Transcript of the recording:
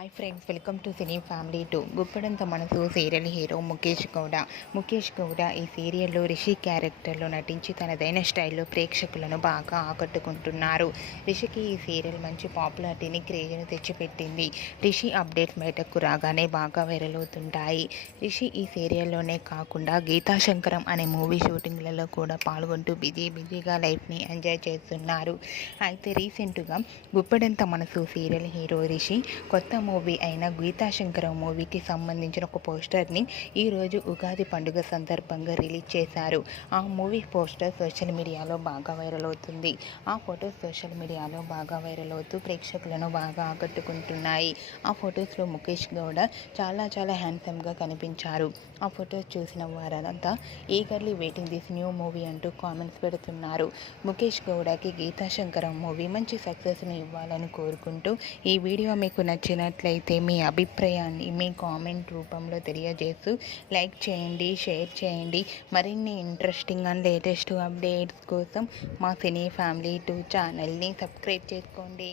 Hi friends, welcome to cine family 2. Guppedantha మనసు serial hero Mukesh Gowda ఈ సీరియల్లో రిషి క్యారెక్టర్లో నటించి తనదైన స్టైల్లో ప్రేక్షకులను బాగా ఆకట్టుకుంటున్నారు. రిషికి ఈ సీరియల్ మంచి పాపులారిటీని, క్రేజ్ను తెచ్చిపెట్టింది. రిషి అప్డేట్ బయటకు రాగానే బాగా వైరల్ అవుతుంటాయి. రిషి ఈ సీరియల్లోనే కాకుండా గీతాశంకరం అనే మూవీ షూటింగ్లలో కూడా పాల్గొంటూ బిజీగా లైఫ్ని ఎంజాయ్ చేస్తున్నారు. అయితే రీసెంట్గా గుప్పడంత మనసు సీరియల్ హీరో రిషి కొత్త మూవీ అయిన గీతాశంకరం మూవీకి సంబంధించిన ఒక పోస్టర్ని ఈరోజు ఉగాది పండుగ సందర్భంగా రిలీజ్ చేశారు. ఆ మూవీ పోస్టర్ సోషల్ మీడియాలో బాగా వైరల్ అవుతుంది. ఆ ఫొటోస్ సోషల్ మీడియాలో బాగా వైరల్ అవుతూ ప్రేక్షకులను బాగా ఆకట్టుకుంటున్నాయి. ఆ ఫొటోస్లో ముఖేష్ గౌడ చాలా హ్యాండ్సమ్గా కనిపించారు. ఆ ఫొటోస్ చూసిన వారంతా eagerly waiting this new movie అంటూ కామెంట్స్ పెడుతున్నారు. ముఖేష్ గౌడకి గీతాశంకరం మూవీ మంచి సక్సెస్ని ఇవ్వాలని కోరుకుంటూ ఈ వీడియో మీకు నచ్చినట్లయితే మీ అభిప్రాయాన్ని మీ కామెంట్ రూపంలో తెలియజేస్తూ లైక్ చేయండి, షేర్ చేయండి. మరిన్ని ఇంట్రెస్టింగ్ అండ్ లేటెస్ట్ అప్డేట్స్ కోసం మా సినీ ఫ్యామిలీ 2 ఛానల్ని సబ్స్క్రైబ్ చేసుకోండి.